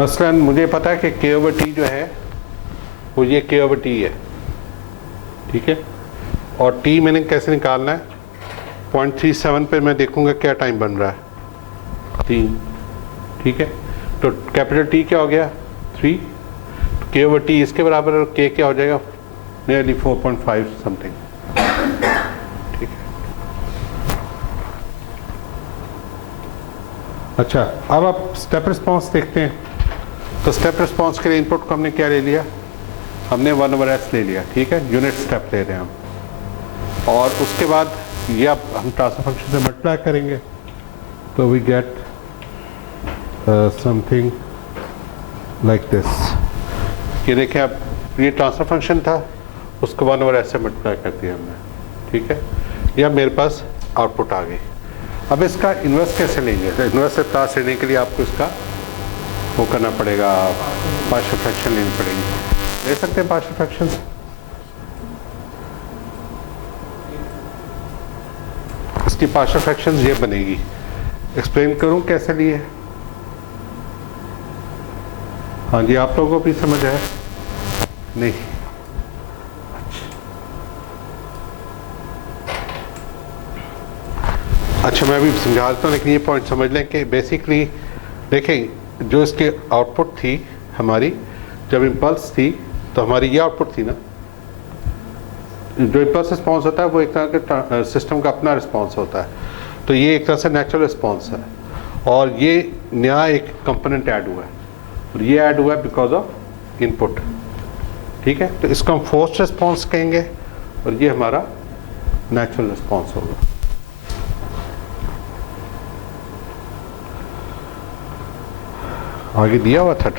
मसलन मुझे पता है कि k/t जो है वो ये k/t है, ठीक है, और t मैंने कैसे निकालना है, 0.37 पे मैं देखूंगा क्या टाइम बन रहा है, 3, ठीक है। तो कैपिटल T क्या हो गया, 3, k/t इसके बराबर है, k क्या हो जाएगा, नियरली 4.5 समथिंग, ठीक है। अच्छा, अब आप स्टेप रिस्पॉन्स देखते हैं। तो स्टेप रिस्पॉन्स के लिए इनपुट को हमने क्या ले लिया, हमने 1/s ले लिया, ठीक है, यूनिट स्टेप ले रहे हैं हम। और उसके बाद ये अब हम ट्रांसफर फंक्शन से मल्टीप्लाई करेंगे, तो we get something like this. ये देखें, अब ये ट्रांसफर फंक्शन था, उसको 1/s से मल्टीप्लाई कर दिया हमने, ठीक है। ये अब मेरे पास आउटपुट आ गई। अब इसका इन्वर्स कैसे लेंगे, तो इन्वर्स से क्लास लेने के लिए आपको इसका वो करना पड़ेगा, पार्शियल फ्रैक्शन लेनी पड़ेगी। ले सकते हैं पार्शियल फ्रैक्शंस, इसकी पार्शियल फ्रैक्शंस ये बनेगी। एक्सप्लेन करूं कैसे लिए, हाँ जी, आप लोगों को भी समझ है नहीं, अच्छा मैं भी समझा देता हूँ, लेकिन ये पॉइंट समझ लें कि बेसिकली देखें, जो इसकी आउटपुट थी हमारी, जब इम्पल्स थी तो हमारी ये आउटपुट थी ना, जो इम्पल्स रिस्पॉन्स होता है वो एक तरह के सिस्टम का अपना रिस्पॉन्स होता है, तो ये एक तरह से नेचुरल रिस्पॉन्स है, और ये नया एक कंपोनेंट ऐड हुआ है, और ये ऐड हुआ है बिकॉज ऑफ इनपुट, ठीक है। तो इसको हम फोर्स्ड रिस्पॉन्स कहेंगे, और ये हमारा नेचुरल रिस्पॉन्स होगा। आगे दिया हुआ था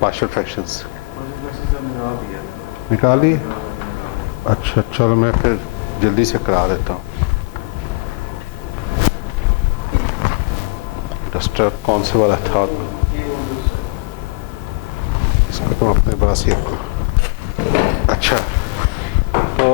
पार्शियल फ्रैक्शंस, निकाल लिए, अच्छा चलो मैं फिर जल्दी से करा देता हूँ। डस्टर कौन से वाला था, इसको तुम अपने पास ही रखो। अच्छा, तो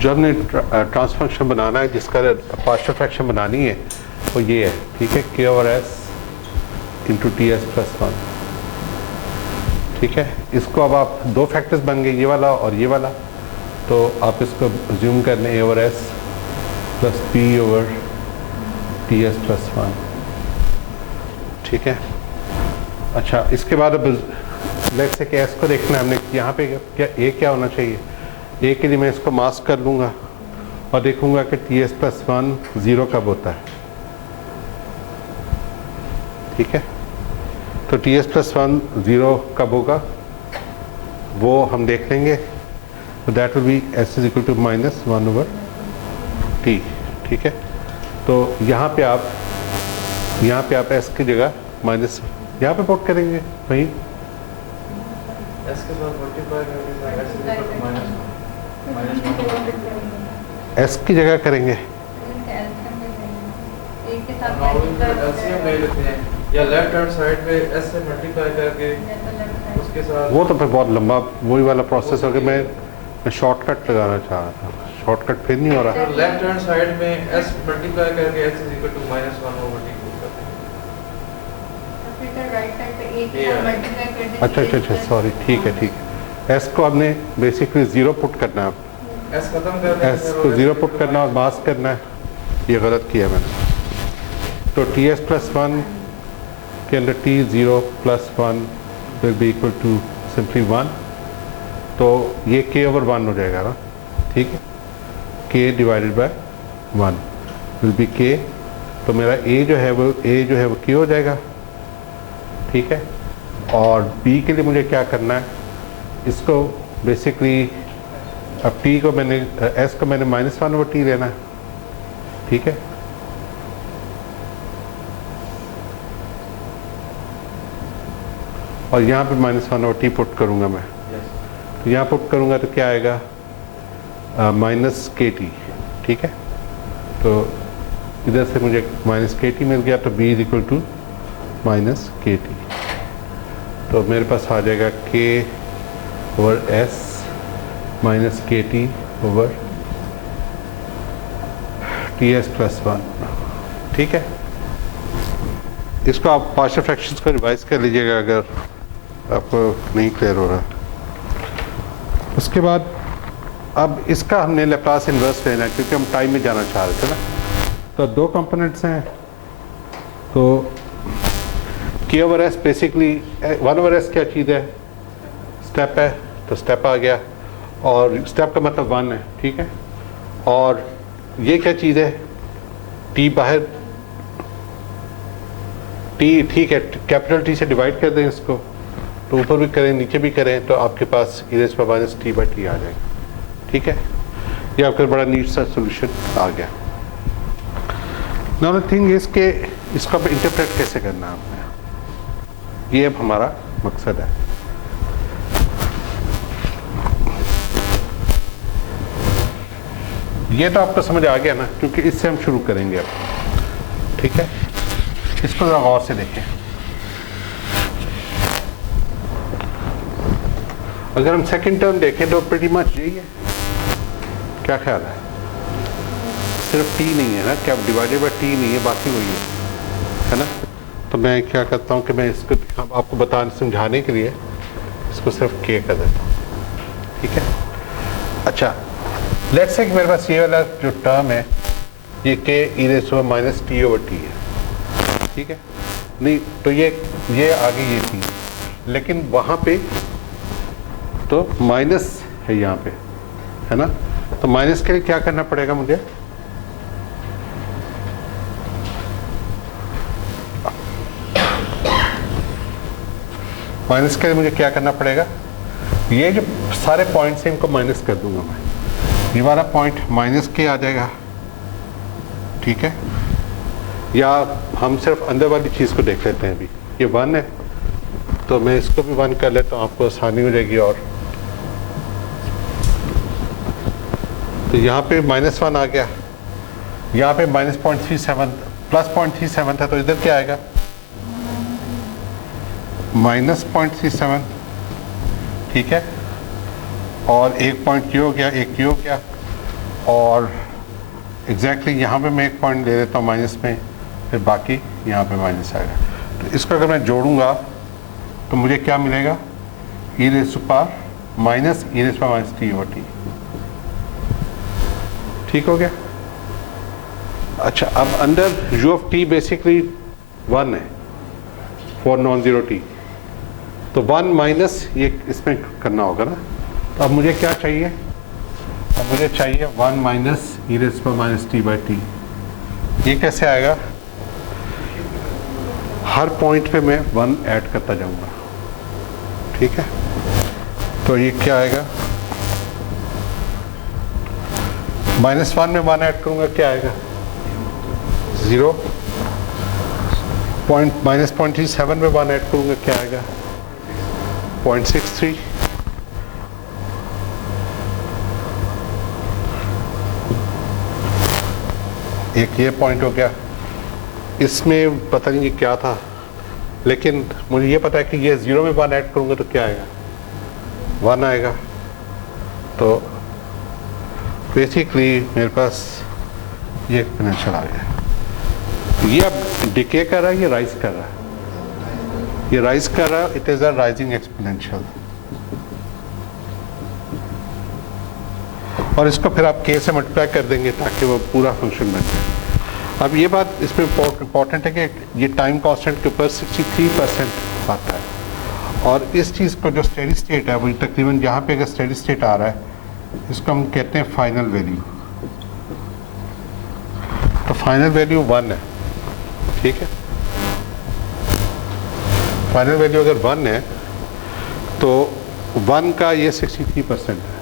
जो हमने ट्रांसफर फंक्शन बनाना है, जिसका पार्शियल फ्रैक्शन बनानी है, वो ये है, ठीक है, k/s इंटू Ts+1, ठीक है। इसको अब आप दो फैक्टर्स बन गए, ये वाला और ये वाला, तो आप इसको ज्यूम कर लें a/s प्लस p/Ts+1, ठीक है। अच्छा, इसके बाद अब लेट्स से कि s को देखना है हमने, यहाँ पे क्या a क्या होना चाहिए, a के लिए मैं इसको मास्क कर लूँगा और देखूँगा कि Ts+1 0 कब होता है, ठीक है। तो Ts+1 0 कब होगा वो हम देख लेंगे, तो that will be s is equal to -1/t, ठीक है। तो यहाँ पे आप s की जगह माइनस यहाँ पे पुट करेंगे, वहीं s के साथ मल्टीप्लाई करके s की जगह करेंगे, एलसीएम ले लेते हैं, या लेफ्ट हैंड साइड पे s से मल्टीप्लाई करके उसके साथ, वो तो फिर बहुत लंबा वही वाला प्रोसेस हो गया। मैं शॉर्टकट लगाना चाह रहा था, शॉर्टकट फिर नहीं हो रहा। तो लेफ्ट हैंड साइड में s मल्टीप्लाई करके s is equal to -1/t अच्छा, सॉरी, ठीक है। s को हमने बेसिकली 0 पुट करना है, s खत्म कर देंगे, s को 0 पुट करना और मास्क करना है, ये गलत किया मैंने। तो Ts+1 के अंदर T0+1 will be equal to simply 1, तो ये k/1 हो जाएगा ना, ठीक है, k divided by 1 will be k, तो मेरा a जो है वो k हो जाएगा, ठीक है। और b के लिए मुझे क्या करना है, इसको बेसिकली अब t को मैंने s को मैंने -1/t लेना है, ठीक है। और यहाँ पे -1/t पुट करूँगा मैं, तो यहाँ पुट करूँगा तो क्या आएगा, -kt, ठीक है। तो इधर से मुझे -kt मिल गया, तो b is equal to -kt। तो मेरे पास आ जाएगा k over s minus K T over T S plus 1। ठीक है, इसको आप पार्शियल फ्रैक्शंस को रिवाइज कर लीजिएगा अगर आपको नहीं क्लियर हो रहा। उसके बाद अब इसका हमने लैप्लास इन्वर्स लेना है क्योंकि हम टाइम में जाना चाह रहे थे ना। तो दो कंपोनेंट्स हैं, तो k over S basically 1 over S क्या चीज़ है, स्टेप है, तो स्टेप आ गया और स्टेप का मतलब 1 है। ठीक है, और ये क्या चीज़ है, t बाहर, t ठीक है, कैपिटल T से डिवाइड कर दें इसको, तो ऊपर भी करें नीचे भी करें तो आपके पास e rays power minus t by t आ जाएगा। ठीक है, ये आपका बड़ा नीट सा सोल्यूशन आ गया। नाउ द थिंग इज के इसको अब इंटरप्रेट कैसे करना है आपने, ये अब हमारा मकसद है। ये तो आपको समझ आ गया ना, क्योंकि इससे हम शुरू करेंगे अब। ठीक है, इसको जरा गौर से देखें। अगर हम सेकंड टर्म देखें तो प्रीटी मच यही है, क्या ख्याल है, सिर्फ t नहीं है ना, क्या डिवाइडेड बाय t नहीं है, बाकी वही है ना। तो मैं क्या करता हूँ कि मैं इसको आपको बताने समझाने के लिए इसको सिर्फ k कर देता हूँ। ठीक है, अच्छा लेट्स से कि मेरे पास ये वाला जो टर्म है ये k e raise to minus t over t है। ठीक है, नहीं तो ये आगे ये थी, लेकिन वहाँ पे तो माइनस है यहाँ पे, है ना। तो माइनस के लिए क्या करना पड़ेगा मुझे, माइनस के लिए मुझे क्या करना पड़ेगा, ये जो सारे पॉइंट्स हैं इनको माइनस कर दूंगा मैं, ये वाला पॉइंट माइनस के आ जाएगा। ठीक है, या हम सिर्फ अंदर वाली चीज़ को देख लेते हैं। अभी ये 1 है तो मैं इसको भी 1 कर लेता हूँ, आपको आसानी हो जाएगी। और तो यहाँ पे -1 आ गया, यहाँ पे -0.37 प्लस 0.37 था, तो इधर क्या आएगा -0.37। ठीक है, और एक पॉइंट ये हो गया, एक ये हो गया, और एग्जैक्टली यहाँ पे मैं एक पॉइंट ले देता हूँ माइनस में, फिर बाकी यहाँ पे माइनस आएगा। तो इसको अगर मैं जोड़ूंगा तो मुझे क्या मिलेगा, e raise to power minus e raise to minus t over t। ठीक हो गया। अच्छा, अब अंदर u ऑफ t बेसिकली 1 है फॉर नॉन ज़ीरो t, तो 1 माइनस ये इसमें करना होगा ना। तो अब मुझे क्या चाहिए, अब मुझे चाहिए 1 minus e raise to minus t by t। ये कैसे आएगा, हर पॉइंट पे मैं 1 ऐड करता जाऊंगा। ठीक है, तो ये क्या आएगा, -1 में 1 ऐड करूंगा, क्या आएगा 0, -0.37 में 1 ऐड करूंगा, क्या आएगा 0.63। एक ये पॉइंट हो गया, इसमें पता नहीं ये क्या था, लेकिन मुझे ये पता है कि ये 0 में 1 ऐड करूंगा तो क्या आएगा 1 आएगा। तो बेसिकली मेरे पास ये एक्सपोनेंशियल आ गया। ये अब डिके कर रहा है, ये राइज कर रहा है, ये राइज कर रहा है, it is a rising exponential. और इसको फिर आप k से मल्टीप्लाई कर देंगे ताकि वो पूरा फंक्शन बन जाए। अब ये बात इसमें इम्पॉर्टेंट है कि ये टाइम कांस्टेंट के ऊपर 63% आता है, और इस चीज़ को जो स्टेडी स्टेट है वो तकरीबन यहाँ पे अगर स्टेडी स्टेट आ रहा है इसको हम कहते हैं फाइनल वैल्यू। तो फाइनल वैल्यू 1 है। ठीक है, फाइनल वैल्यू अगर 1 है तो 1 का ये 63% है।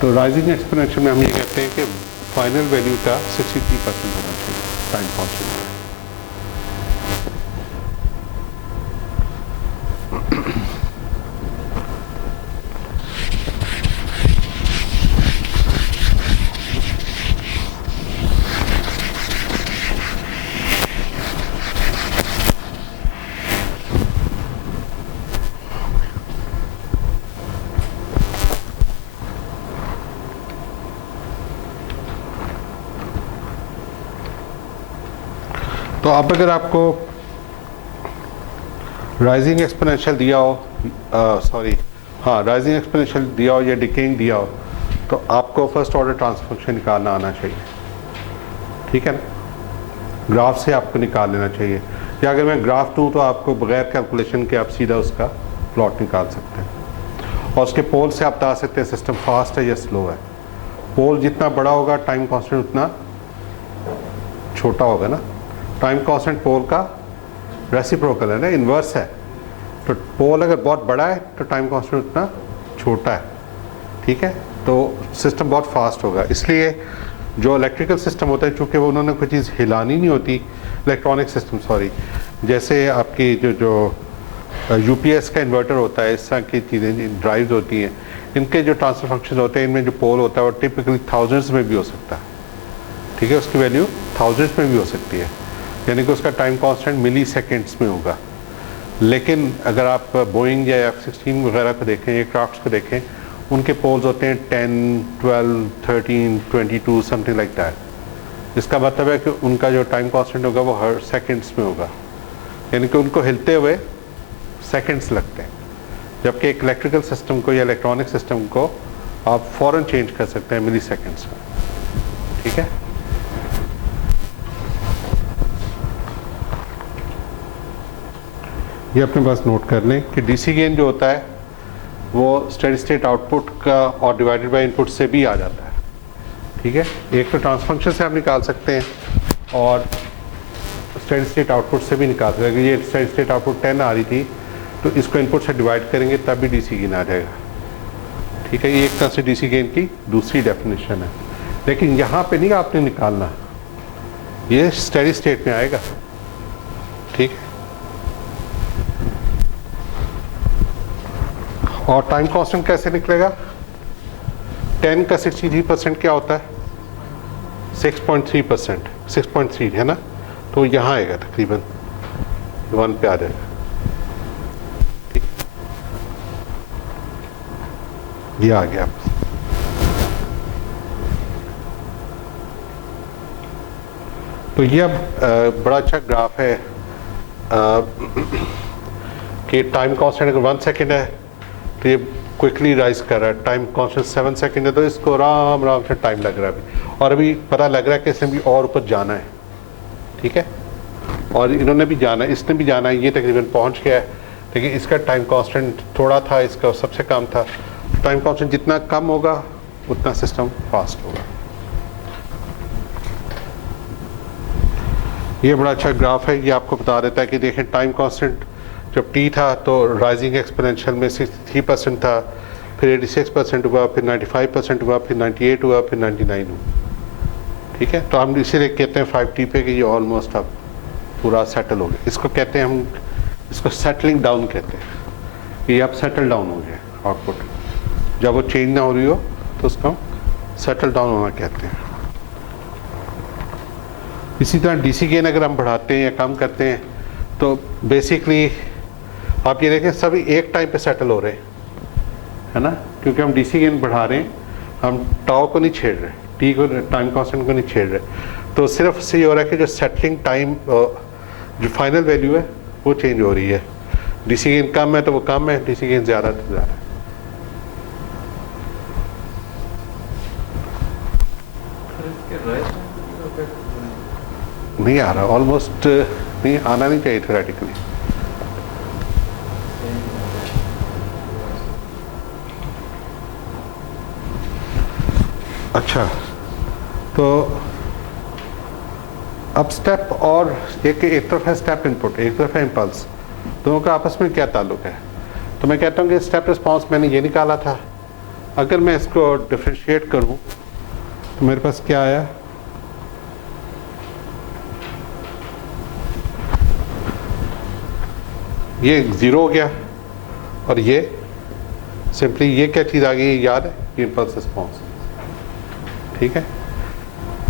तो राइजिंग एक्सपोनेंशियल में हम ये कहते हैं कि फाइनल वैल्यू का 63% होना चाहिए टाइम कांस्टेंट। तो अब अगर आपको राइजिंग एक्सपोनेंशियल दिया हो, राइजिंग एक्सपोनेंशियल दिया हो या डिकेइंग दिया हो, तो आपको फर्स्ट ऑर्डर ट्रांसफर फंक्शन निकालना आना चाहिए, ठीक है ना। ग्राफ से आपको निकाल लेना चाहिए, या अगर मैं ग्राफ दूँ तो आपको बगैर कैलकुलेशन के आप सीधा उसका प्लॉट निकाल सकते हैं, और उसके पोल से आप बता सकते हैं सिस्टम फास्ट है या स्लो है। पोल जितना बड़ा होगा टाइम कांस्टेंट उतना छोटा होगा ना। टाइम कांस्टेंट पोल का रेसिप्रोकल है ना, इन्वर्स है। तो पोल अगर बहुत बड़ा है तो टाइम कांस्टेंट उतना छोटा है, ठीक है। तो सिस्टम बहुत फास्ट होगा। इसलिए जो इलेक्ट्रिकल सिस्टम होता है, चूँकि वो उन्होंने कोई चीज़ हिलानी नहीं होती, इलेक्ट्रॉनिक सिस्टम सॉरी, जैसे आपकी जो यूपीएस का इन्वर्टर होता है, इस तरह की चीज़ें ड्राइव्स होती हैं, इनके जो ट्रांसफर फंक्शन होते हैं, इनमें जो पोल होता है वो टिपिकली थाउजेंड्स में भी हो सकता है, ठीक है। उसकी वैल्यू थाउजेंड्स में भी हो सकती है, यानी कि उसका टाइम कांस्टेंट मिली सेकेंड्स में होगा। लेकिन अगर आप बोइंग या F-16 वगैरह को देखें या क्राफ्ट्स को देखें, उनके पोल्स होते हैं 10, 12, 13, 22 समथिंग लाइक दैट। इसका मतलब है कि उनका जो टाइम कांस्टेंट होगा वो हर सेकेंड्स में होगा, यानी कि उनको हिलते हुए सेकेंड्स लगते हैं, जबकि एक इलेक्ट्रिकल सिस्टम को या इलेक्ट्रॉनिक सिस्टम को आप फ़ौरन चेंज कर सकते हैं मिली सेकेंड्स में, ठीक है। ये अपने पास नोट कर लें कि डीसी गेन जो होता है वो स्टेडी स्टेट आउटपुट का और डिवाइडेड बाय इनपुट से भी आ जाता है, ठीक है। एक तो ट्रांसफर फंक्शन से आप निकाल सकते हैं और स्टेडी स्टेट आउटपुट से भी निकाल सकते हैं। अगर ये स्टेडी स्टेट आउटपुट 10 आ रही थी तो इसको इनपुट से डिवाइड करेंगे तब भी डीसी गेन आ जाएगा, ठीक है। ये एक तरह से डीसी गेन की दूसरी डेफिनेशन है। लेकिन यहाँ पे नहीं आपने निकालना, ये स्टेडी स्टेट में आएगा, ठीक है। और टाइम कांस्टेंट कैसे निकलेगा? 10 का 63% क्या होता है? 6.3%, 6.3 है ना। तो यहाँ आएगा तकरीबन 1 पे आ जाएगा, ठीक। ये आ गया। तो ये अब बड़ा अच्छा ग्राफ है कि टाइम कांस्टेंट अगर 1 सेकेंड है तो ये क्विकली राइज कर रहा है। टाइम कांस्टेंट 7 सेकेंड है तो इसको आराम आराम से टाइम लग रहा है अभी, और अभी पता लग रहा है कि इसने भी और ऊपर जाना है, ठीक है। और इन्होंने भी जाना है, इसने भी जाना है, ये तकरीबन पहुंच गया है। लेकिन इसका टाइम कांस्टेंट थोड़ा था, इसका सबसे कम था। टाइम कांस्टेंट जितना कम होगा उतना सिस्टम फास्ट होगा। ये बड़ा अच्छा ग्राफ है, ये आपको बता देता है कि देखें टाइम कांस्टेंट जब t था तो राइजिंग एक्सपोनेंशियल में 63% था, फिर 86% हुआ, फिर 95% हुआ, फिर 98 हुआ, फिर 99 हुआ, ठीक है। तो हम इसीलिए कहते हैं 5t पे कि ये ऑलमोस्ट अब पूरा सेटल हो गया। इसको कहते हैं हम, इसको सेटलिंग डाउन कहते हैं, ये अब सेटल डाउन हो गया आउटपुट। जब वो चेंज ना हो रही हो तो उसको सेटल डाउन होना कहते हैं। इसी तरह डीसी गेन अगर हम बढ़ाते हैं या कम करते हैं तो बेसिकली आप ये देखें सभी एक टाइम पे सेटल हो रहे हैं, है ना, क्योंकि हम डीसी गेन बढ़ा रहे हैं, हम टाउ को नहीं छेड़ रहे, टी को, टाइम कांस्टेंट को नहीं छेड़ रहे। तो सिर्फ इससे ये हो रहा है कि जो सेटलिंग टाइम जो फाइनल वैल्यू है वो चेंज हो रही है। डीसी गेन कम है तो वो कम है, डीसी गेन ज़्यादा तो ज़्यादा है। नहीं आ रहा, ऑलमोस्ट नहीं आना नहीं चाहिए थ्योरेटिकली। अच्छा, तो अब स्टेप और एक तरफ है स्टेप इनपुट, एक तरफ है इम्पल्स, दोनों का आपस में क्या ताल्लुक है? तो मैं कहता हूँ कि स्टेप रिस्पांस मैंने ये निकाला था, अगर मैं इसको डिफरेंशिएट करूँ तो मेरे पास क्या आया? ये 0 हो गया, और ये सिंपली ये क्या चीज़ आ गई याद है? ये इम्पल्स रिस्पांस, ठीक है।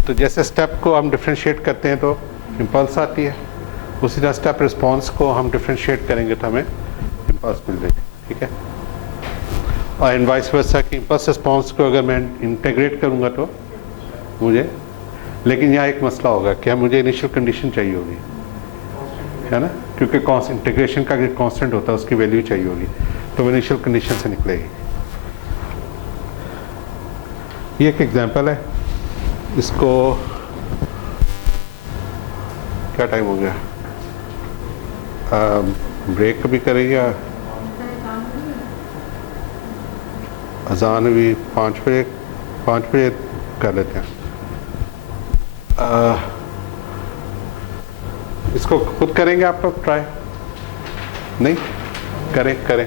तो जैसे स्टेप को हम डिफरेंशिएट करते हैं तो इम्पल्स आती है, उसी तरह स्टेप रिस्पांस को हम डिफरेंशिएट करेंगे तो हमें इम्पल्स मिल जाएगी, ठीक है। और इन वाइस वर्सा कि इम्पल्स रिस्पांस को अगर मैं इंटीग्रेट करूँगा तो मुझे, लेकिन यहाँ एक मसला होगा कि मुझे इनिशियल कंडीशन चाहिए होगी। है ना, क्योंकि इंटीग्रेशन का कांस्टेंट होता है उसकी वैल्यू चाहिए होगी, तो इनिशियल कंडीशन से निकलेगी। ये एक एग्जांपल है, इसको क्या टाइम हो गया, ब्रेक भी करेंगे या अजान भी 5 बजे कर लेते हैं। इसको खुद करेंगे आप लोग ट्राई, नहीं करें।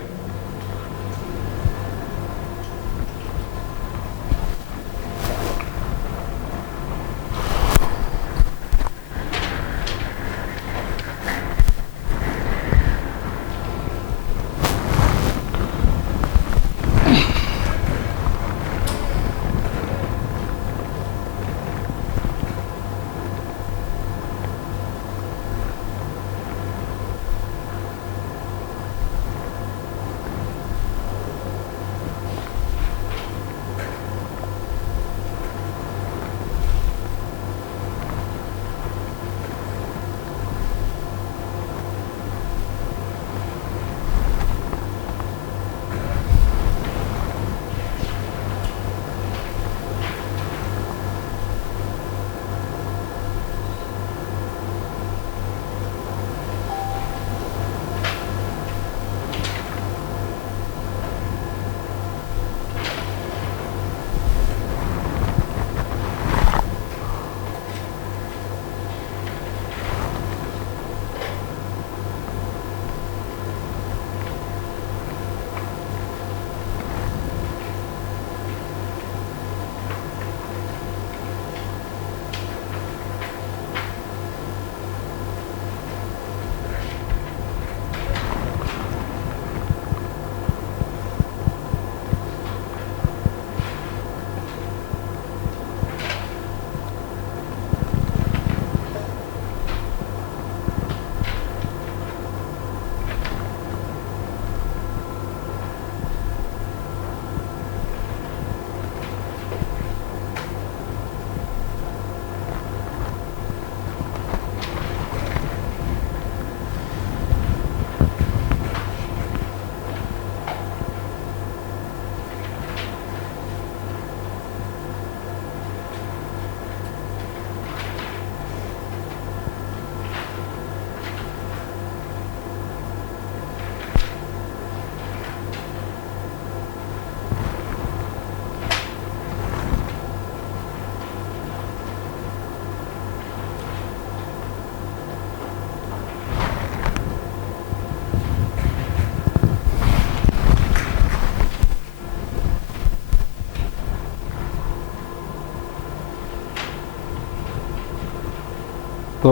तो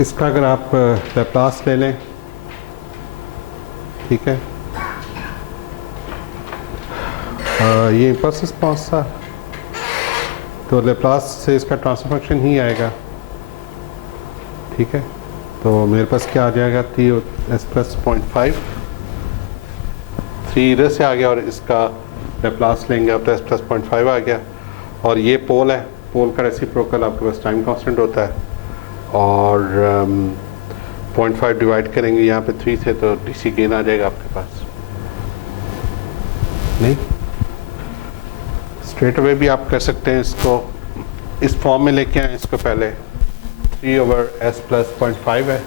इसका अगर आप लैप्लास ले लें, ठीक है, ये इम्पल्स रिस्पॉन्स था, तो लैप्लास से इसका ट्रांसफर फंक्शन ही आएगा, ठीक है। तो मेरे पास क्या आ जाएगा, थी एस प्लस 0.5, 3 इधर से आ गया और इसका लैप्लास लेंगे आप तो एस प्लस 0.5 आ गया। और ये पोल है, पोल का रेसिप्रोकल आपके पास टाइम कांस्टेंट होता है, और 0.5 डिवाइड करेंगे यहाँ पे 3 से तो डीसी गेन आ जाएगा आपके पास। नहीं, स्ट्रेट अवे भी आप कर सकते हैं, इसको इस फॉर्म में लेके आए। इसको पहले 3/s प्लस 0.5 है,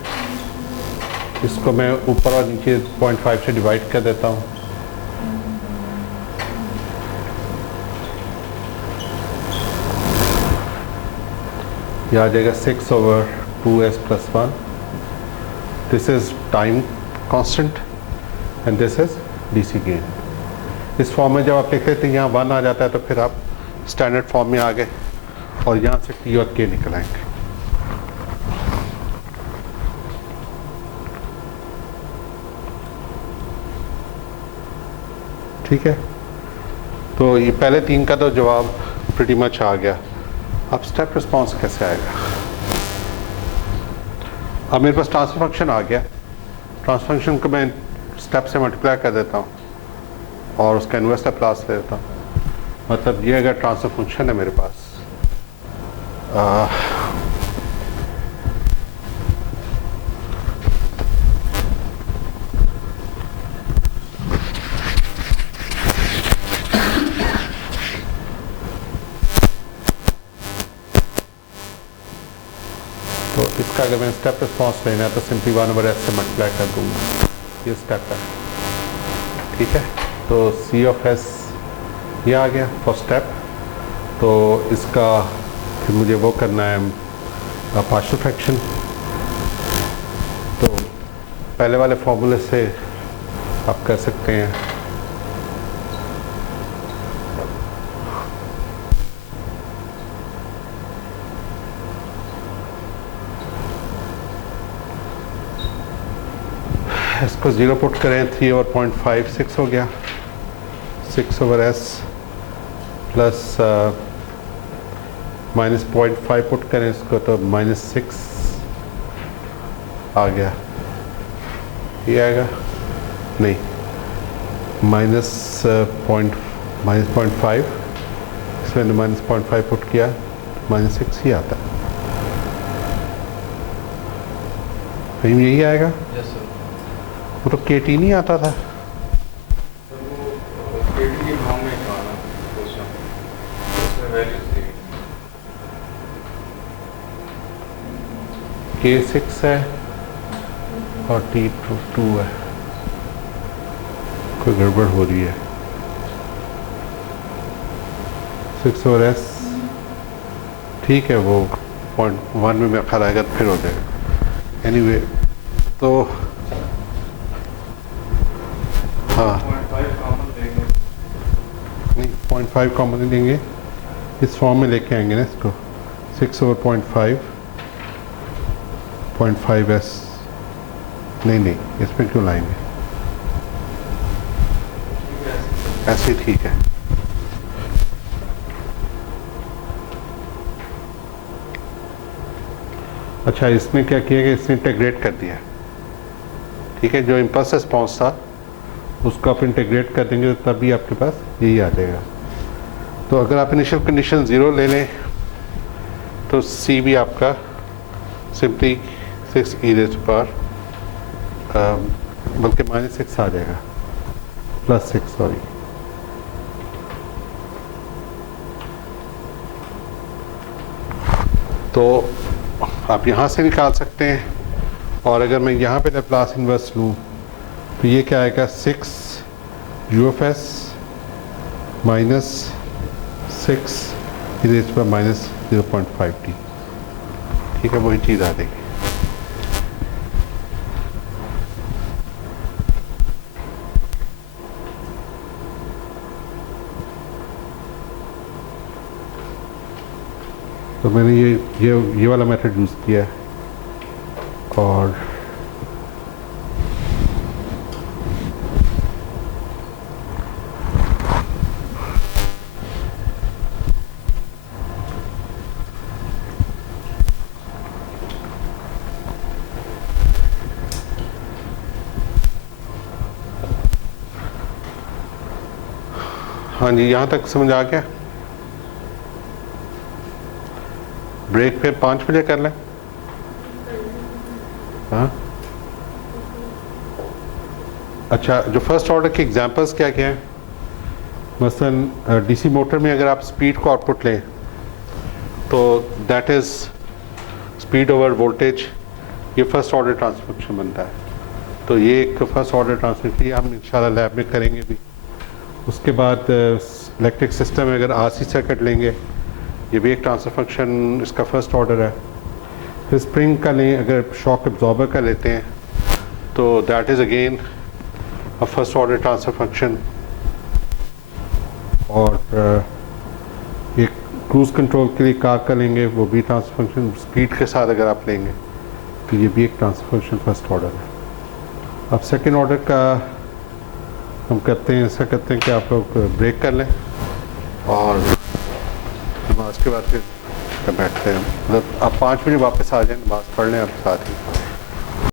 इसको मैं ऊपर और नीचे 0.5 से डिवाइड कर देता हूँ। यह आ जाएगा 6/2s plus 1। This is time constant and this is DC gain. इस फॉर्म में जब आप लिखते थे यहाँ 1 आ जाता है तो फिर आप स्टैंडर्ड फॉर्म में आ गए और यहाँ से टी और के निकल आएंगे। ठीक है, तो ये पहले 3 का तो जवाब प्रीटी मच आ गया। अब स्टेप रिस्पॉन्स कैसे आएगा? अब मेरे पास ट्रांसफर फंक्शन आ गया, ट्रांसफर फंक्शन को मैं स्टेप से मल्टीप्लाई कर देता हूँ और उसका इन्वर्स लैप्लास ले लेता हूँ। मतलब ये अगर ट्रांसफर फंक्शन है मेरे पास, तो इसका अगर मैं स्टेप रिस्पॉन्स लेना है तो सिंपली 1/s से मल्टीप्लाई कर दूँगा, ये स्टेप है। ठीक है, तो C ऑफ S ये आ गया फर्स्ट स्टेप। तो इसका फिर मुझे वो करना है पार्शियल फ्रैक्शन। तो पहले वाले फॉर्मूले से आप कर सकते हैं। इसको 0 पुट करें, 3/0.5 6 हो गया, 6/s प्लस -0.5 पुट करें इसको तो -6 आ गया। ये आएगा नहीं, -0.5 इसमें -0.5 पुट किया, -6 ही आता है। कहीं यही आएगा। Yes sir. वो तो KT नहीं आता था। तो वो केटी की फॉर्म में था ना क्वेश्चन, उसमें वैल्यूज दी K6 है और T2 है, कोई गड़बड़ हो रही है। 6/s ठीक है, वो 0.1 में मेरा ख्याल आएगा तो फिर हो जाएगा। एनीवे तो हाँ 0.5 कॉमन देंगे। नहीं, 0.5 कॉमन नहीं लेंगे, इस फॉर्म में लेके आएंगे ना इसको। 6/0.5 0.5s नहीं, इसमें क्यों लाएंगे, ठीक है। ऐसे ही ठीक है। अच्छा, इसने क्या किया कि इसने इंटीग्रेट कर दिया। ठीक है, जो इम्पल्स रिस्पॉन्स था उसको आप इंटीग्रेट कर देंगे तो तभी आपके पास यही आ जाएगा। तो अगर आप इनिशियल कंडीशन 0 ले लें तो C भी आपका सिंपली 6e बल्कि -6 आ जाएगा, +6 सॉरी। तो आप यहाँ से निकाल सकते हैं, और अगर मैं यहाँ पे लैप्लास इन्वर्स लूँ तो ये क्या आएगा, 6 UFS -6 -0.5t। ठीक है, वही चीज़ आ जाएगी। तो मैंने ये वाला मेथड यूज़ किया है। और हाँ जी, यहाँ तक समझ आ गया। ब्रेक पे 5 बजे कर लें। हाँ, अच्छा, जो फर्स्ट ऑर्डर के एग्जांपल्स क्या क्या हैं, मसलन डीसी मोटर में अगर आप स्पीड को आउटपुट लें तो that is speed over voltage, ये फर्स्ट ऑर्डर ट्रांसफर फंक्शन बनता है। तो ये एक फर्स्ट ऑर्डर ट्रांसफर, ये हम इंशाल्लाह लैब में करेंगे भी। उसके बाद इलेक्ट्रिक सिस्टम में अगर RC सर्किट लेंगे, ये भी एक ट्रांसफर फंक्शन इसका फर्स्ट ऑर्डर है। फिर स्प्रिंग का लें, अगर शॉक एब्जॉर्बर का लेते हैं तो that is again a first order transfer function. और एक क्रूज़ कंट्रोल के लिए कार का लेंगे, वो भी ट्रांसफर फंक्शन स्पीड के साथ अगर आप लेंगे तो ये भी एक ट्रांसफर फंक्शन फर्स्ट ऑर्डर है। अब सेकेंड ऑर्डर का हम करते हैं, ऐसा करते हैं कि आप लोग ब्रेक कर लें और नमाज के बाद फिर बैठते हैं। मतलब आप 5 बजे वापस आ जाएं, नमाज पढ़ लें आप साथ ही।